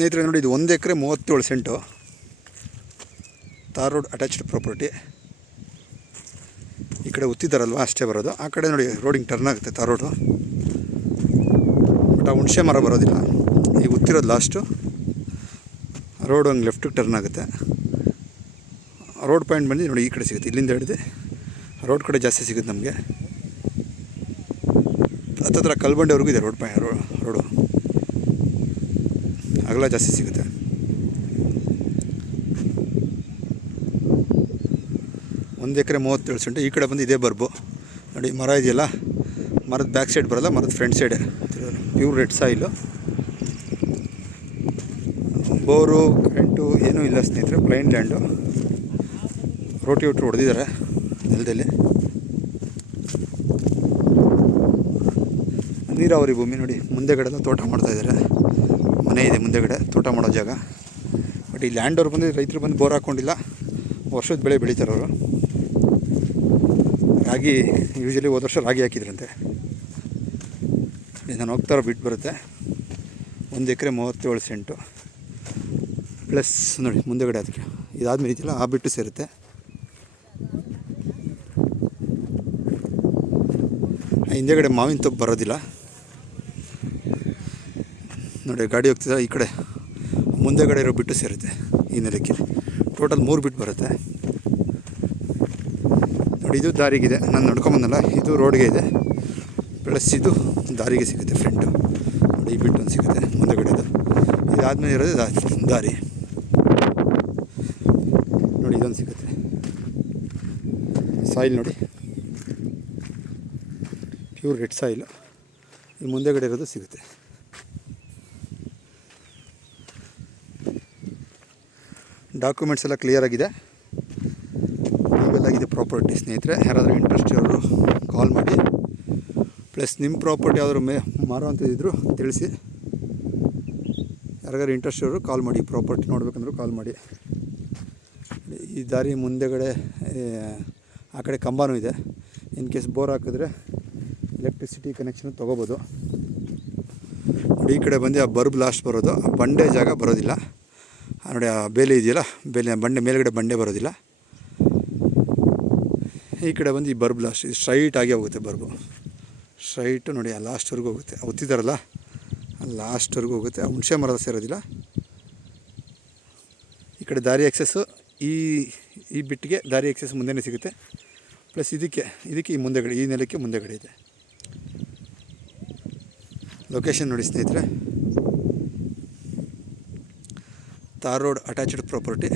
ಸ್ನೇಹಿತರೆ ನೋಡಿ, ಇದು 1 acre 37 cent tar road attached property. ಈ ಕಡೆ ಉತ್ತಿದ್ದಾರಲ್ವ ಅಷ್ಟೇ ಬರೋದು. ಆ ಕಡೆ ನೋಡಿ ರೋಡಿಂಗ್ ಟರ್ನ್ ಆಗುತ್ತೆ ತಾರ್ ರೋಡು. ಬಟ್ ಆ ಹುಣಸೆ ಮರ ಬರೋದಿಲ್ಲ. ಈಗ ಉತ್ತಿರೋದು ಲಾಸ್ಟು. ರೋಡು ಹಂಗೆ ಲೆಫ್ಟಿಗೆ ಟರ್ನ್ ಆಗುತ್ತೆ. ರೋಡ್ ಪಾಯಿಂಟ್ ಬಂದು ನೋಡಿ ಈ ಕಡೆ ಸಿಗುತ್ತೆ. ಇಲ್ಲಿಂದ ಹಿಡಿದು ರೋಡ್ ಕಡೆ ಜಾಸ್ತಿ ಸಿಗುತ್ತೆ ನಮಗೆ. ಹತ್ತತ್ರ ಕಲ್ಬಂಡೆವರೆಗೂ ಇದೆ ರೋಡು ಅಗಲ ಜಾಸ್ತಿ ಸಿಗುತ್ತೆ. ಒಂದು ಎಕರೆ 37 ಸೆಂಟು. ಈ ಕಡೆ ಬಂದು ಇದೇ ಬರ್ಬು ನೋಡಿ, ಮರ ಇದೆಯಲ್ಲ, ಮರದ ಬ್ಯಾಕ್ ಸೈಡ್ ಬರೋಲ್ಲ, ಮರದ front side. Pure red soil. Bore current ಏನೂ ಇಲ್ಲ ಸ್ನೇಹಿತರೆ, ಪ್ಲೈನ್ ಲ್ಯಾಂಡು. ರೋಟಿ ಹೊಡೆದಿದ್ದಾರೆ ನೆಲದಲ್ಲಿ. ನೀರಾವರಿ ಭೂಮಿ ನೋಡಿ. ಮುಂದೆಗಡೆ ಎಲ್ಲ ತೋಟ ಮಾಡ್ತಾಯಿದ್ದಾರೆ. ಮನೆ ಇದೆ ಮುಂದೆಗಡೆ, ತೋಟ ಮಾಡೋ ಜಾಗ. ಬಟ್ ಈ ಲ್ಯಾಂಡ್ ಅವ್ರು ಬಂದು ರೈತರು ಬಂದು ಬೋರ್ ಹಾಕ್ಕೊಂಡಿಲ್ಲ, ವರ್ಷದ ಬೆಳೆ ಬೆಳೀತಾರೆ ಅವರು. ರಾಗಿ ಯೂಶಲಿ ಹೋದ ವರ್ಷ ರಾಗಿ ಹಾಕಿದ್ರಂತೆ. ನಾನು ಹೋಗ್ತಾರೋ ಬಿಟ್ಟು ಬರುತ್ತೆ. 1 ಎಕರೆ 37 ಸೆಂಟು ಪ್ಲಸ್ ನೋಡಿ ಮುಂದೆಗಡೆ ಅದಕ್ಕೆ ಇದಾದ್ಮೇಲೆ ಇದೆಯಲ್ಲ ಆ ಬಿಟ್ಟು ಸೇರುತ್ತೆ. ಹಿಂದೆಗಡೆ ಮಾವಿನ ತೊಪ್ಪು ಬರೋದಿಲ್ಲ ನೋಡಿ. ಗಾಡಿ ಹೋಗ್ತಿದ್ರೆ ಈ ಕಡೆ ಮುಂದೆಗಡೆ ಇರೋ ಬಿಟ್ಟು ಸೇರುತ್ತೆ ಈ ನೆಲಕ್ಕೆ. ಟೋಟಲ್ 3 ಬಿಟ್ಟು ಬರುತ್ತೆ ನೋಡಿ. ಇದು ದಾರಿಗಿದೆ, ನಾನು ನಡ್ಕೊಂಬಂದಲ್ಲ, ಇದು ರೋಡ್ಗೆ ಇದೆ. ಪ್ಲಸ್ ಇದು ದಾರಿಗೆ ಸಿಗುತ್ತೆ ಫ್ರಂಟು ನೋಡಿ. ಈ ಬಿಟ್ಟು ಒಂದು ಸಿಗುತ್ತೆ ಮುಂದೆಗಡೆದು. ಇದಾದ್ಮೇಲೆ ಇರೋದು ದಾರಿ ನೋಡಿ. ಇದೊಂದು ಸಿಗುತ್ತೆ. ಸಾಯಿಲ್ ನೋಡಿ, ಪ್ಯೂರ್ ರೆಡ್ ಸಾಯಿಲು. ಈ ಮುಂದೆಗಡೆ ಇರೋದು ಸಿಗುತ್ತೆ. ಡಾಕ್ಯುಮೆಂಟ್ಸ್ ಎಲ್ಲ ಕ್ಲಿಯರ್ ಆಗಿದೆ, ಲೀಗಲ್ ಆಗಿದೆ ಪ್ರಾಪರ್ಟಿ. ಸ್ನೇಹಿತರೆ ಯಾರಾದರೂ ಇಂಟ್ರೆಸ್ಟ್ ಇರೋರು ಕಾಲ್ ಮಾಡಿ. ಪ್ಲಸ್ ನಿಮ್ಮ ಪ್ರಾಪರ್ಟಿ ಯಾವ್ದಾದ್ರು ಮಾರೋ ಅಂತಿದ್ರು ತಿಳಿಸಿ. ಯಾರಿಗಾರು ಇಂಟ್ರೆಸ್ಟ್ ಇರೋರು ಕಾಲ್ ಮಾಡಿ. ಪ್ರಾಪರ್ಟಿ ನೋಡ್ಬೇಕಂದ್ರೂ ಕಾಲ್ ಮಾಡಿ. ಈ ದಾರಿ ಮುಂದೆಗಡೆ ಆ ಕಡೆ ಕಂಬನೂ ಇದೆ. ಇನ್ ಕೇಸ್ ಬೋರ್ ಹಾಕಿದ್ರೆ ಎಲೆಕ್ಟ್ರಿಸಿಟಿ ಕನೆಕ್ಷನ್ ತೊಗೋಬೋದು ನೋಡಿ. ಈ ಕಡೆ ಬಂದು ಆ ಬರ್ಬ್ ಲಾಸ್ಟ್ ಬರೋದು, ಆ ಬಂಡೆ ಜಾಗ ಬರೋದಿಲ್ಲ ನೋಡಿ. ಆ ಬೇಲೆ ಇದೆಯಲ್ಲ, ಬೇಲೆ ಬಂಡೆ ಮೇಲ್ಗಡೆ ಬಂಡೆ ಬರೋದಿಲ್ಲ. ಈ ಕಡೆ ಬಂದು ಈ ಬರ್ಬ್ ಲಾಸ್ಟ್, ಇದು ಸ್ಟ್ರೈಟ್ ಆಗಿ ಹೋಗುತ್ತೆ. ಬರ್ಬು ಸ್ಟ್ರೈಟು ನೋಡಿ, ಆ ಲಾಸ್ಟ್ವರೆಗೂ ಹೋಗುತ್ತೆ. ಒತ್ತಿದ್ದಾರಲ್ಲ ಆ ಲಾಸ್ಟ್ವರೆಗೂ ಹೋಗುತ್ತೆ. ಆ ಹುಣಸೆ ಮರದ ಸೇರೋದಿಲ್ಲ. ಈ ಕಡೆ ದಾರಿ ಎಕ್ಸಸ್ಸು ಈ ಬಿಟ್ಟಿಗೆ ದಾರಿ ಎಕ್ಸಸ್ ಮುಂದೆನೇ ಸಿಗುತ್ತೆ. ಪ್ಲಸ್ ಇದಕ್ಕೆ ಈ ಮುಂದೆಗಡೆ, ಈ ನೆಲಕ್ಕೆ ಮುಂದೆಗಡೆ ಇದೆ. ಲೊಕೇಶನ್ ನೋಡಿ ಸ್ನೇಹಿತರೆ, ತಾರ್ ರೋಡ್ ಅಟ್ಯಾಚ್ಡ್ ಪ್ರಾಪರ್ಟಿ.